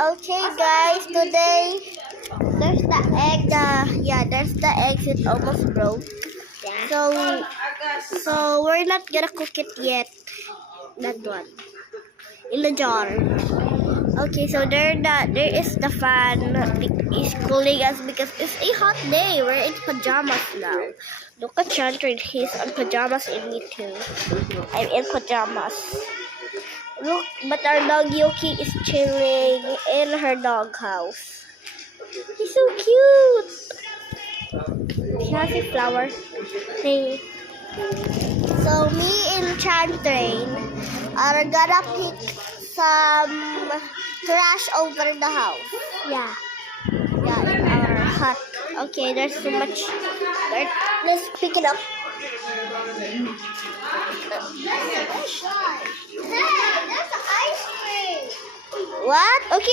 Okay, guys, today there's the egg. There's the eggs. It almost broke. So we're not gonna cook it yet. That one in the jar. Okay, so there is the fan is cooling us because it's a hot day. We're in pajamas now. Look at Chandra, he's on pajamas and me too. I'm in pajamas. Look, but our dog Yuki is chilling in her doghouse. He's so cute. She has a flower. Hey. So me and Chantrain are gonna pick some trash over the house. Yeah, in our hut. Okay, there's so much. Let's pick it up. Hey, that's ice cream. What? Okay.